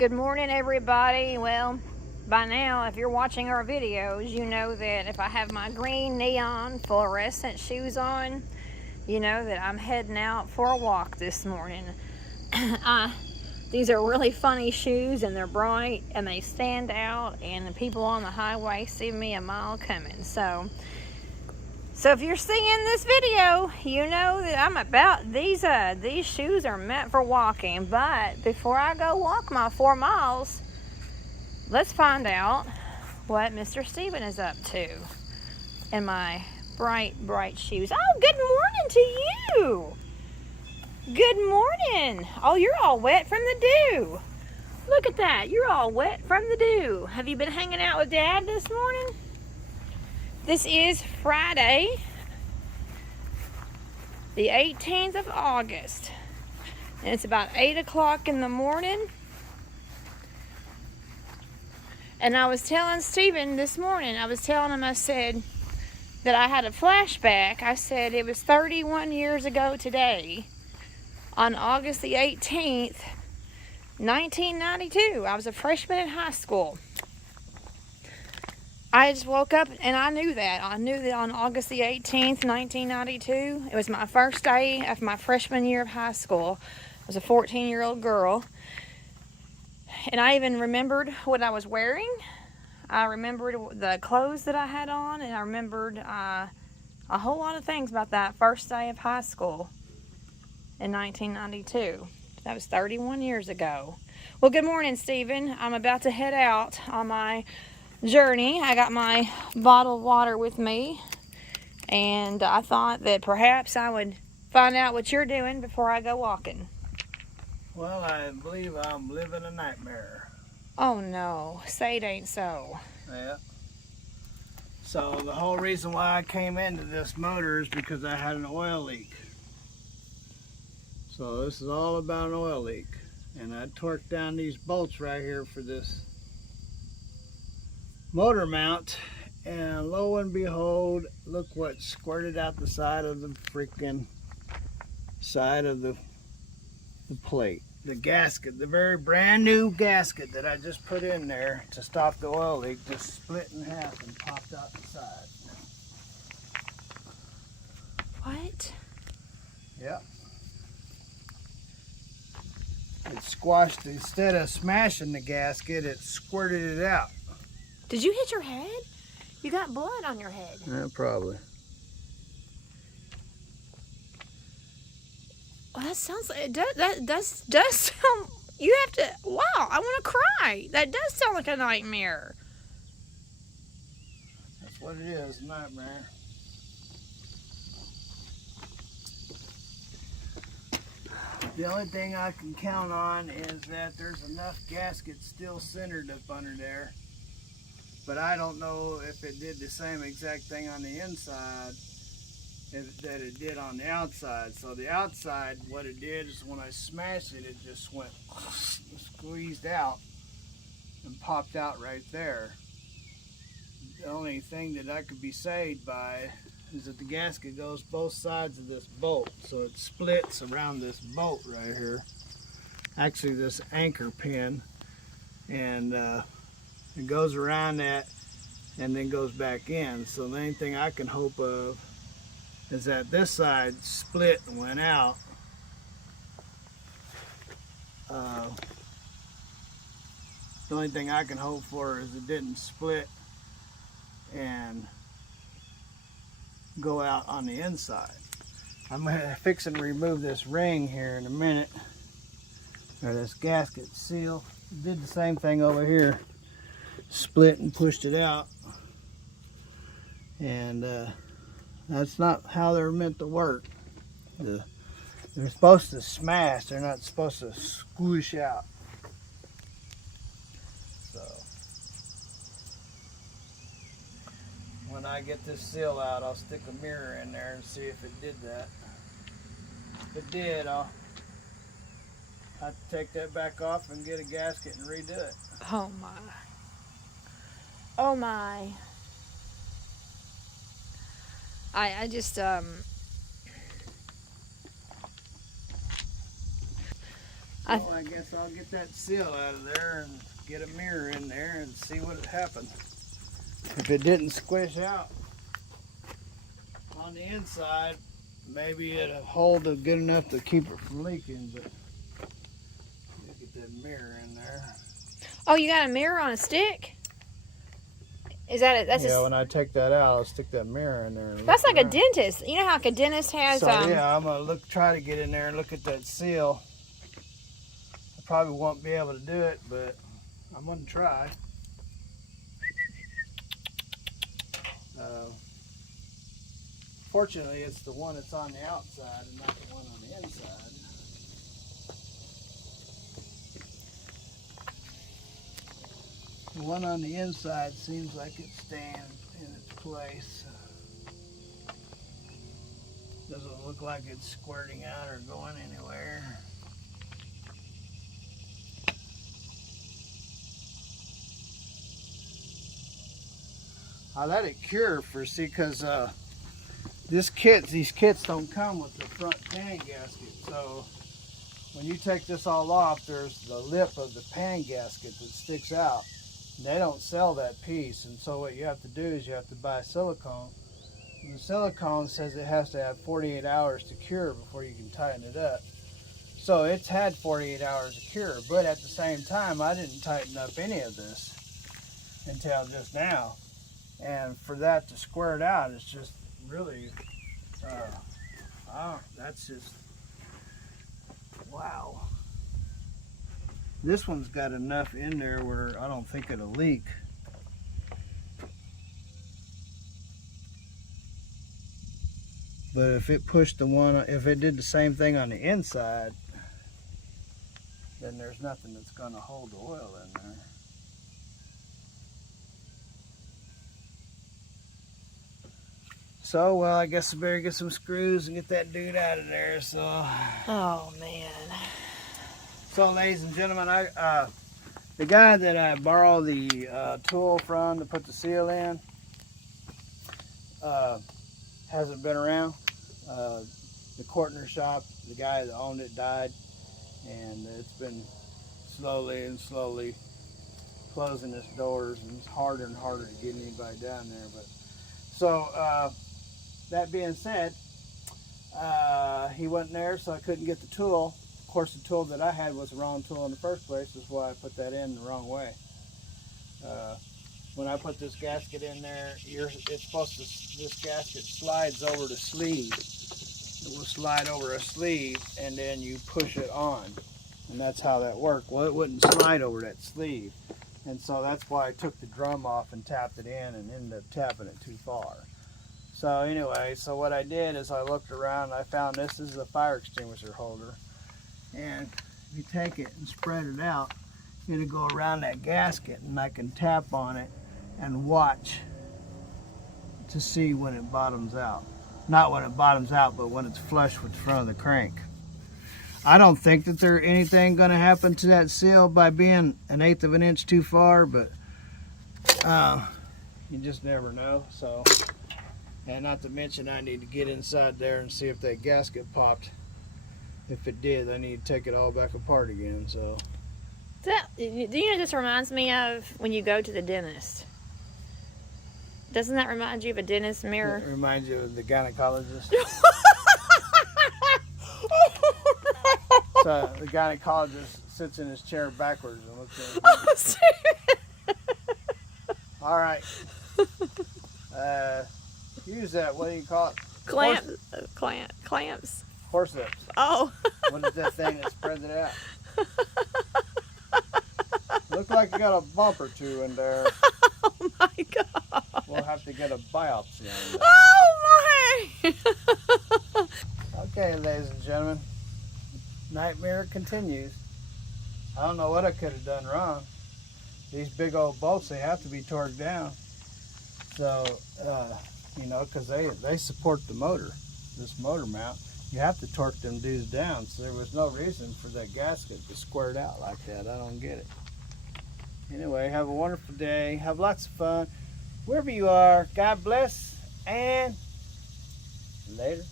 Good morning, everybody. Well, by now, if you're watching our videos, you know that if I have my green neon fluorescent shoes on, you know that I'm heading out for a walk this morning. These are really funny shoes, and they're bright and they stand out, and the people on the highway see me a mile coming. So if you're seeing this video, you know that I'm about these shoes are meant for walking. But before I go walk my 4 miles, let's find out what Mr. Steven is up to in my bright shoes. Oh, good morning to you. Good morning. Oh, you're all wet from the dew. Look at that. You're all wet from the dew. Have you been hanging out with Dad this morning? This is Friday, the 18th of August, and it's about 8 o'clock in the morning. And I was telling Steven this morning, I said that I had a flashback. I said it was 31 years ago today, on August the 18th, 1992. I was a freshman in high school. I just woke up and I knew that. I knew that on August the 18th, 1992, it was my first day of my freshman year of high school. I was a 14-year-old girl. And I even remembered what I was wearing. I remembered the clothes that I had on, and I remembered a whole lot of things about that first day of high school in 1992. That was 31 years ago. Well, good morning, Steven. I'm about to head out on my journey. I got my bottle of water with me, and I thought that perhaps I would find out what you're doing before I go walking. Well, I believe I'm living a nightmare. Oh no, say it ain't so. Yeah. So the whole reason why I came into this motor is because I had an oil leak. So this is all about an oil leak. And I torqued down these bolts right here for this motor mount, and lo and behold, look what squirted out the side of the freaking side of the plate. The gasket, the very brand new gasket that I just put in there to stop the oil leak, just split in half and popped out the side. What? Yep. It squashed, instead of smashing the gasket, it squirted it out. Did you hit your head? You got blood on your head. Yeah, probably. Well, that sounds like it does sound. You have to. Wow, I want to cry. That does sound like a nightmare. That's what it is, a nightmare. The only thing I can count on is that there's enough gasket still centered up under there. But I don't know if it did the same exact thing on the inside that it did on the outside. So the outside, what it did is when I smashed it, it just went squeezed out and popped out right there. The only thing that I could be saved by is that the gasket goes both sides of this bolt. So it splits around this bolt right here. Actually, this anchor pin. And it goes around that and then goes back in. So the only thing I can hope of is that this side split and went out. The only thing I can hope for is it didn't split and go out on the inside. I'm fixing to remove this ring here in a minute, or this gasket seal. Did the same thing over here, split and pushed it out, and that's not how they're meant to work. They're supposed to smash, they're not supposed to squish out. So when I get this seal out, I'll stick a mirror in there and see if it did that. If it did, I'll have to take that back off and get a gasket and redo it. Oh my. Oh my. I just So I guess I'll get that seal out of there and get a mirror in there and see what happened. If it didn't squish out on the inside, maybe it'll hold it good enough to keep it from leaking, but look at that mirror in there. Oh, you got a mirror on a stick? Is that it? That's yeah, when I take that out, I'll stick that mirror in there. That's like a dentist. You know how like a dentist has... So yeah, I'm gonna try to get in there and look at that seal. I probably won't be able to do it, but I'm gonna try. Fortunately, it's the one that's on the outside and not the one on the inside. The one on the inside seems like it's staying in its place. Doesn't look like it's squirting out or going anywhere. I let it cure for because these kits don't come with the front pan gasket. So when you take this all off, there's the lip of the pan gasket that sticks out. They don't sell that piece, and so what you have to do is you have to buy silicone. And the silicone says it has to have 48 hours to cure before you can tighten it up. So it's had 48 hours to cure, but at the same time, I didn't tighten up any of this until just now. And for that to square it out, it's just really, that's just, wow. This one's got enough in there where I don't think it'll leak. But if it pushed the one, if it did the same thing on the inside, then there's nothing that's going to hold the oil in there. So, well, I guess I better get some screws and get that dude out of there. So. Oh man. So, ladies and gentlemen, the guy that I borrowed the tool from to put the seal in hasn't been around. The Cortner shop, the guy that owned it died, and it's been slowly and slowly closing its doors, and it's harder and harder to get anybody down there. But so that being said, he wasn't there, so I couldn't get the tool. Of course, the tool that I had was the wrong tool in the first place. That's why I put that in the wrong way. When I put this gasket in there, it's supposed to, this gasket slides over the sleeve. It will slide over a sleeve, and then you push it on. And that's how that worked. Well, it wouldn't slide over that sleeve. And so that's why I took the drum off and tapped it in and ended up tapping it too far. So anyway, so what I did is I looked around and I found this is a fire extinguisher holder. And if you take it and spread it out, it'll go around that gasket, and I can tap on it and watch to see when it bottoms out. Not when it bottoms out, but when it's flush with the front of the crank. I don't think that there's anything going to happen to that seal by being 1/8 of an inch too far, but you just never know. So, and not to mention, I need to get inside there and see if that gasket popped. If it did, I need to take it all back apart again. So, Do you know, this reminds me of when you go to the dentist. Doesn't that remind you of a dentist mirror? It reminds you of the gynecologist. So the gynecologist sits in his chair backwards and looks at him. All right. Use that. What do you call it? Clamps. Forceps. Oh. What is that thing that spreads it out? Looks like you got a bump or two in there. Oh my God. We'll have to get a biopsy on that. Oh my. Okay, ladies and gentlemen. Nightmare continues. I don't know what I could have done wrong. These big old bolts, they have to be torqued down. So, you know, because they support the motor, this motor mount. You have to torque them dudes down. So there was no reason for that gasket to squirt out like that. I don't get it. Anyway, have a wonderful day. Have lots of fun. Wherever you are, God bless, and later.